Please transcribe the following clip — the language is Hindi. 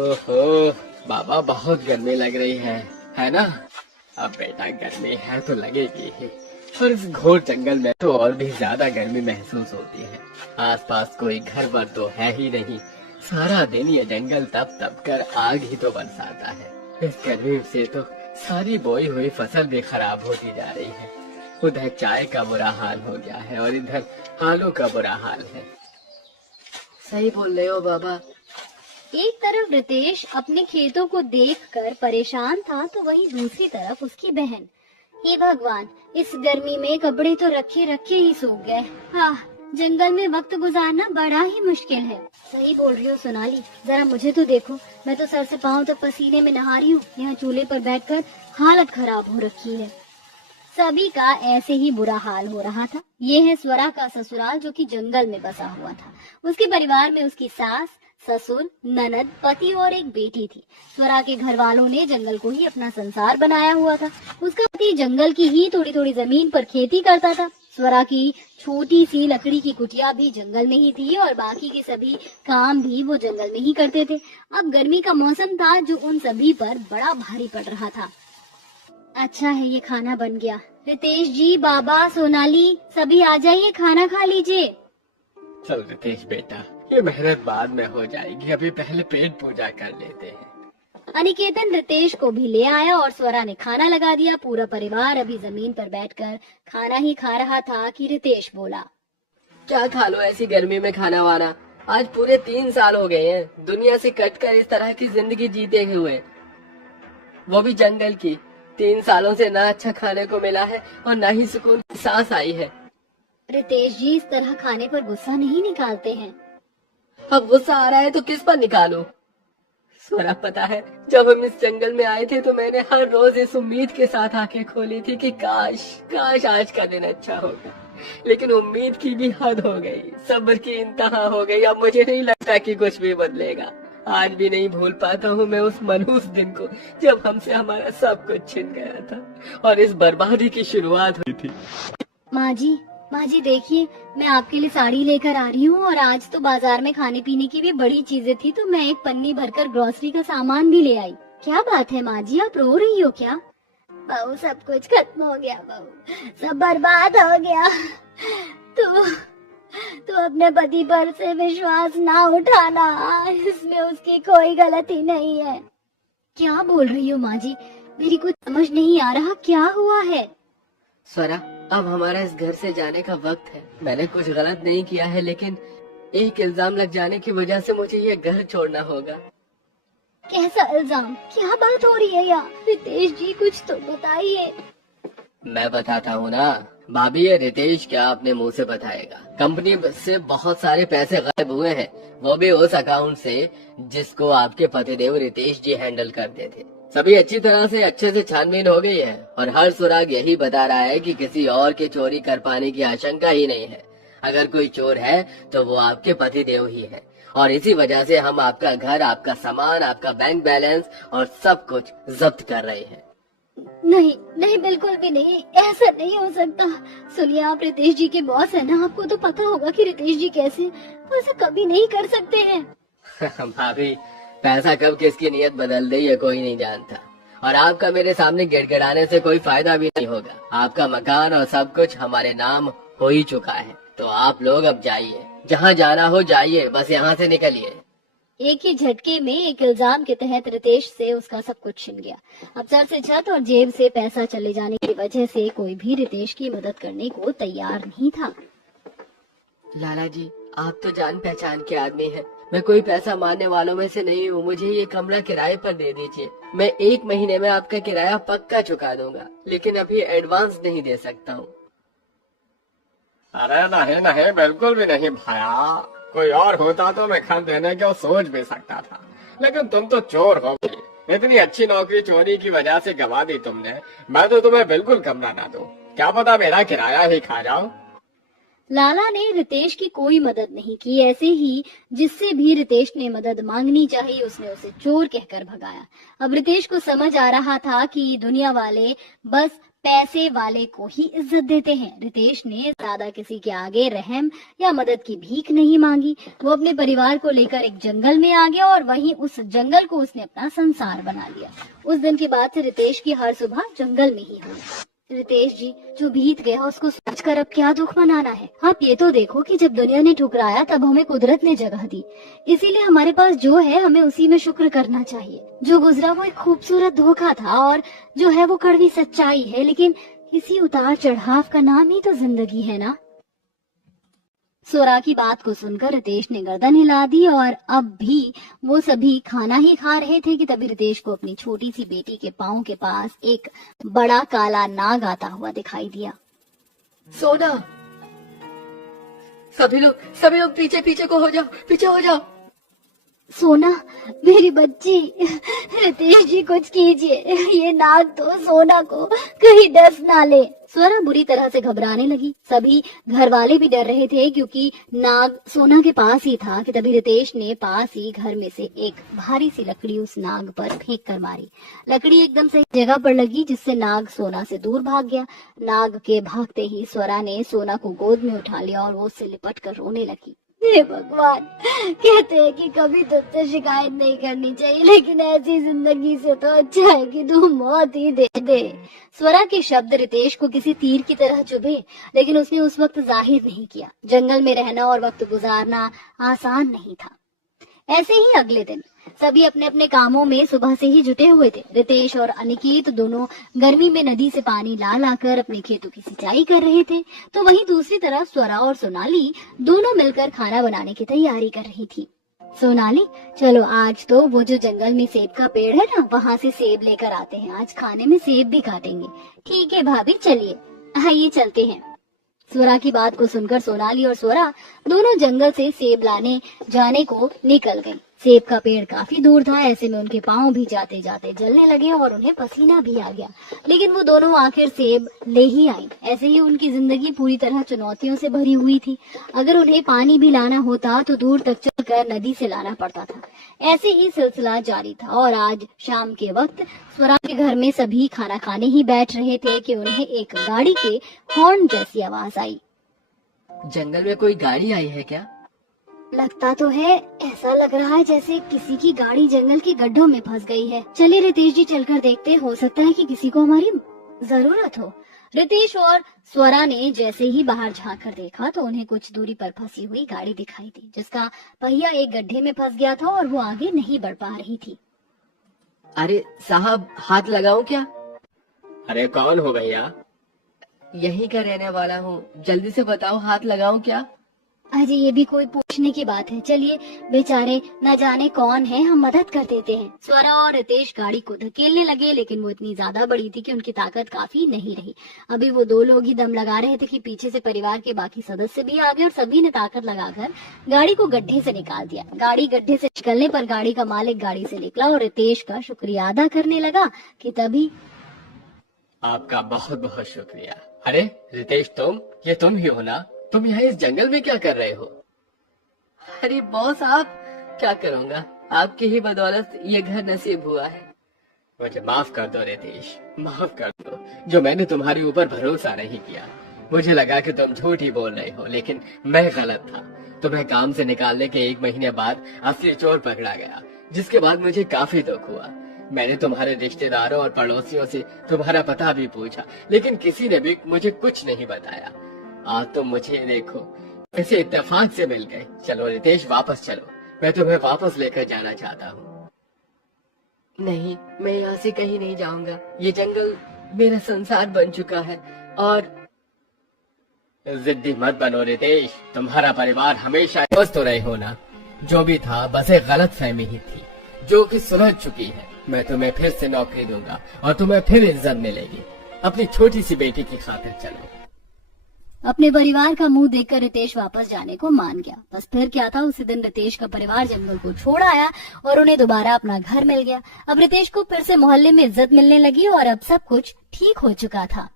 ओहो, बाबा बहुत गर्मी लग रही है ना? अब बेटा गर्मी है तो लगेगी ही, और इस घोर जंगल में तो और भी ज्यादा गर्मी महसूस होती है। आसपास कोई घर वर तो है ही नहीं, सारा दिन ये जंगल तप तप कर आग ही तो बरसाता है। इस गर्मी से तो सारी बोई हुई फसल भी खराब होती जा रही है। उधर चाय का बुरा हाल हो गया है और इधर आलू का बुरा हाल है। सही बोल रहे हो बाबा। एक तरफ रितेश अपने खेतों को देखकर परेशान था तो वहीं दूसरी तरफ उसकी बहन। हे भगवान, इस गर्मी में कपड़े तो रखे रखे ही सूख गए। जंगल में वक्त गुजारना बड़ा ही मुश्किल है। सही बोल रही हो सोनाली, जरा मुझे तो देखो, मैं तो सर से पाँव तक पसीने में नहा रही हूँ। यहाँ चूल्हे पर बैठकर हालत खराब हो रखी है। सभी का ऐसे ही बुरा हाल हो रहा था। ये है स्वरा का ससुराल, जो कि जंगल में बसा हुआ था। उसके परिवार में उसकी सास, ससुर, ननद, पति और एक बेटी थी। स्वरा के घर वालों ने जंगल को ही अपना संसार बनाया हुआ था। उसका पति जंगल की ही थोड़ी थोड़ी जमीन पर खेती करता था। स्वरा की छोटी सी लकड़ी की कुटिया भी जंगल में ही थी और बाकी के सभी काम भी वो जंगल में ही करते थे। अब गर्मी का मौसम था जो उन सभी पर बड़ा भारी पड़ रहा था। अच्छा है ये खाना बन गया। रितेश जी, बाबा, सोनाली, सभी आ जाइए, खाना खा लीजिए। चल रितेश बेटा, ये मेहनत बाद में हो जाएगी, अभी पहले पेट पूजा कर लेते हैं। अनिकेतन रितेश को भी ले आया और स्वरा ने खाना लगा दिया। पूरा परिवार अभी जमीन पर बैठकर खाना ही खा रहा था कि रितेश बोला, क्या खा लो ऐसी गर्मी में खाना वाना। आज पूरे 3 साल हो गए हैं दुनिया से कटकर इस तरह की जिंदगी जीते हुए, वो भी जंगल की। 3 सालों से ना अच्छा खाने को मिला है और ना ही सुकून की सांस आई है। रितेश जी, इस तरह खाने पर गुस्सा नहीं निकालते हैं। अब गुस्सा आ रहा है तो किस पर निकालूं? स्वरा, पता है जब हम इस जंगल में आए थे तो मैंने हर रोज इस उम्मीद के साथ आंखें खोली थी कि काश काश आज का दिन अच्छा होगा, लेकिन उम्मीद की भी हद हो गई, सब्र की इंतहा हो गई। अब मुझे नहीं लगता कि कुछ भी बदलेगा। आज भी नहीं भूल पाता हूँ मैं उस मनहूस दिन को जब हमसे हमारा सब कुछ छिन गया था और इस बर्बादी की शुरुआत हुई थी। माँ जी देखिए, मैं आपके लिए साड़ी लेकर आ रही हूँ और आज तो बाजार में खाने पीने की भी बड़ी चीजें थी तो मैं एक पन्नी भरकर ग्रोसरी का सामान भी ले आई। क्या बात है माँ जी, आप रो रही हो क्या? बहू, सब कुछ खत्म हो गया बहू, सब बर्बाद हो गया। तो अपने पति पर से विश्वास ना उठाना, इसमें उसकी कोई गलती नहीं है। क्या बोल रही हो माँ जी, मेरी कुछ समझ नहीं आ रहा, क्या हुआ है? स्वरा, अब हमारा इस घर से जाने का वक्त है। मैंने कुछ गलत नहीं किया है, लेकिन एक इल्जाम लग जाने की वजह से मुझे ये घर छोड़ना होगा। कैसा इल्जाम? क्या बात हो रही है यहाँ? रितेश जी कुछ तो बताइए। मैं बताता हूँ ना भाभी, ये रितेश क्या अपने मुंह से बताएगा। कंपनी से बहुत सारे पैसे गायब हुए हैं, वो भी उस अकाउंट से जिसको आपके पतिदेव रितेश जी हैंडल करते थे। सभी अच्छी तरह से अच्छे से छानबीन हो गई है और हर सुराग यही बता रहा है कि किसी और के चोरी कर पाने की आशंका ही नहीं है। अगर कोई चोर है तो वो आपके पतिदेव ही है और इसी वजह से हम आपका घर, आपका सामान, आपका बैंक बैलेंस और सब कुछ जब्त कर रहे हैं। नहीं नहीं, बिल्कुल भी नहीं, ऐसा नहीं हो सकता। सुनिए, आप रितेश जी के बॉस है ना, आपको तो पता होगा कि रितेश जी कैसे, वो ऐसा कभी नहीं कर सकते हैं। भाभी, पैसा कब किसकी नीयत बदल दे ये कोई नहीं जानता और आपका मेरे सामने गिड़गिड़ाने से कोई फायदा भी नहीं होगा। आपका मकान और सब कुछ हमारे नाम हो ही चुका है, तो आप लोग अब जाइए, जहाँ जाना हो जाइए, बस यहाँ से निकलिए। एक ही झटके में एक इल्जाम के तहत रितेश से उसका सब कुछ छिन गया। अब सर से छत और जेब से पैसा चले जाने की वजह से कोई भी रितेश की मदद करने को तैयार नहीं था। लाला जी, आप तो जान पहचान के आदमी हैं, मैं कोई पैसा मांगने वालों में से नहीं हूँ। मुझे ये कमरा किराए पर दे दीजिए, मैं 1 महीने में आपका किराया पक्का चुका दूंगा, लेकिन अभी एडवांस नहीं दे सकता हूँ। अरे नहीं नहीं, बिल्कुल भी नहीं भाया, कोई और होता तो मैं खर्च देने को सोच भी सकता था, लेकिन तुम तो चोर हो गई। इतनी अच्छी नौकरी चोरी की वजह से गवा दी तुमने। मैं तो तुम्हें बिल्कुल कमरा ना दूं, क्या पता मेरा किराया ही खा जाओ। लाला ने रितेश की कोई मदद नहीं की। ऐसे ही जिससे भी रितेश ने मदद मांगनी चाहिए उसने उसे चोर कहकर भगाया। अब रितेश को समझ आ रहा था कि दुनिया वाले बस पैसे वाले को ही इज्जत देते हैं। रितेश ने ज्यादा किसी के आगे रहम या मदद की भीख नहीं मांगी। वो अपने परिवार को लेकर एक जंगल में आ गया और वहीं उस जंगल को उसने अपना संसार बना लिया। उस दिन के बाद से रितेश की हर सुबह जंगल में ही हुई। रितेश जी, जो बीत गया उसको सोचकर अब क्या दुख मनाना है। आप ये तो देखो कि जब दुनिया ने ठुकराया तब हमें कुदरत ने जगह दी, इसीलिए हमारे पास जो है हमें उसी में शुक्र करना चाहिए। जो गुजरा वो एक खूबसूरत धोखा था और जो है वो कड़वी सच्चाई है, लेकिन इसी उतार चढ़ाव का नाम ही तो जिंदगी है ना। सोरा की बात को सुनकर रितेश ने गर्दन हिला दी और अब भी वो सभी खाना ही खा रहे थे कि तभी रितेश को अपनी छोटी सी बेटी के पाँव के पास एक बड़ा काला नाग आता हुआ दिखाई दिया। सोना, सभी लोग पीछे पीछे को हो जाओ, पीछे हो जाओ। सोना, मेरी बच्ची, रितेश जी कुछ कीजिए, ये नाग तो सोना को कहीं डस ना ले। सोना बुरी तरह से घबराने लगी। सभी घर वाले भी डर रहे थे क्योंकि नाग सोना के पास ही था कि तभी रितेश ने पास ही घर में से एक भारी सी लकड़ी उस नाग पर फेंक कर मारी। लकड़ी एकदम सही जगह पर लगी जिससे नाग सोना से दूर भाग गया। नाग के भागते ही स्वरा ने सोना को गोद में उठा लिया और वो उससे लिपट कर रोने लगी। हे भगवान, कहते हैं कि कभी तुझसे शिकायत नहीं करनी चाहिए, लेकिन ऐसी जिंदगी से तो अच्छा है कि तू मौत ही दे दे। स्वरा के शब्द रितेश को किसी तीर की तरह चुभे, लेकिन उसने उस वक्त जाहिर नहीं किया। जंगल में रहना और वक्त गुजारना आसान नहीं था। ऐसे ही अगले दिन सभी अपने अपने कामों में सुबह से ही जुटे हुए थे। रितेश और अनिकेत दोनों गर्मी में नदी से पानी ला लाकर अपने खेतों की सिंचाई कर रहे थे, तो वहीं दूसरी तरफ स्वरा और सोनाली दोनों मिलकर खाना बनाने की तैयारी कर रही थी। सोनाली, चलो आज तो वो जो जंगल में सेब का पेड़ है ना, वहाँ से सेब लेकर आते हैं। आज खाने में सेब भी काटेंगे। ठीक है भाभी, चलिए आइए चलते हैं। स्वरा की बात को सुनकर सोनाली और स्वरा दोनों जंगल से सेब लाने जाने को निकल गई। सेब का पेड़ काफी दूर था, ऐसे में उनके पाँव भी जाते जाते जलने लगे और उन्हें पसीना भी आ गया, लेकिन वो दोनों आखिर सेब ले ही आई। ऐसे ही उनकी जिंदगी पूरी तरह चुनौतियों से भरी हुई थी। अगर उन्हें पानी भी लाना होता तो दूर तक चलकर नदी से लाना पड़ता था। ऐसे ही सिलसिला जारी था और आज शाम के वक्त स्वरा के घर में सभी खाना खाने ही बैठ रहे थे कि उन्हें एक गाड़ी के हॉर्न जैसी आवाज आई। जंगल में कोई गाड़ी आई है क्या? लगता तो है, ऐसा लग रहा है जैसे किसी की गाड़ी जंगल के गड्ढों में फंस गई है। चलिए रितेश जी, चलकर देखते, हो सकता है कि किसी को हमारी जरूरत हो। रितेश और स्वरा ने जैसे ही बाहर झांक कर देखा तो उन्हें कुछ दूरी पर फंसी हुई गाड़ी दिखाई दी, जिसका पहिया एक गड्ढे में फंस गया था और वो आगे नहीं बढ़ पा रही थी। अरे साहब, हाथ लगाऊं क्या? अरे कौन हो भैया? यहीं का रहने वाला हूँ, जल्दी से बताओ, हाथ लगाऊं क्या? अरे ये भी कोई पूछने की बात है। चलिए, बेचारे न जाने कौन है, हम मदद कर देते हैं। स्वरा और रितेश गाड़ी को धकेलने लगे, लेकिन वो इतनी ज्यादा बड़ी थी कि उनकी ताकत काफी नहीं रही। अभी वो दो लोग ही दम लगा रहे थे कि पीछे से परिवार के बाकी सदस्य भी आ गए और सभी ने ताकत लगाकर गाड़ी को गड्ढे से निकाल दिया। गाड़ी गड्ढे से निकलने पर गाड़ी का मालिक गाड़ी से निकला और रितेश का शुक्रिया अदा करने लगा कि तभी आपका बहुत बहुत शुक्रिया। अरे रितेश, ये तुम ही हो ना? तुम यहाँ इस जंगल में क्या कर रहे हो? अरे बॉस, आप क्या करूँगा, आपकी ही बदौलत ये घर नसीब हुआ है। मुझे माफ कर दो रितेश, माफ कर दो, जो मैंने तुम्हारे ऊपर भरोसा नहीं किया। मुझे लगा कि तुम झूठ ही बोल रहे हो, लेकिन मैं गलत था। तुम्हें काम से निकालने के 1 महीने बाद असली चोर पकड़ा गया, जिसके बाद मुझे काफी दुख हुआ। मैंने तुम्हारे रिश्तेदारों और पड़ोसियों से तुम्हारा पता भी पूछा, लेकिन किसी ने भी मुझे कुछ नहीं बताया। आज तुम मुझे देखो, ऐसे इत्तेफाक से मिल गए। चलो रितेश, वापस चलो, मैं तुम्हें वापस लेकर जाना चाहता हूँ। नहीं, मैं यहाँ से कहीं नहीं जाऊंगा। ये जंगल मेरा संसार बन चुका है। और जिद्दी मत बनो रितेश, तुम्हारा परिवार हमेशा स्वस्थ तो रहे हो ना। जो भी था बस एक गलत फहमी ही थी, जो कि सुलझ चुकी है। मैं तुम्हें फिर से नौकरी दूंगा और तुम्हें फिर इज्जत मिलेगी। अपनी छोटी सी बेटी की खातिर चलो। अपने परिवार का मुंह देखकर रितेश वापस जाने को मान गया। बस फिर क्या था, उसी दिन रितेश का परिवार जंगल को छोड़ आया और उन्हें दोबारा अपना घर मिल गया। अब रितेश को फिर से मोहल्ले में इज्जत मिलने लगी और अब सब कुछ ठीक हो चुका था।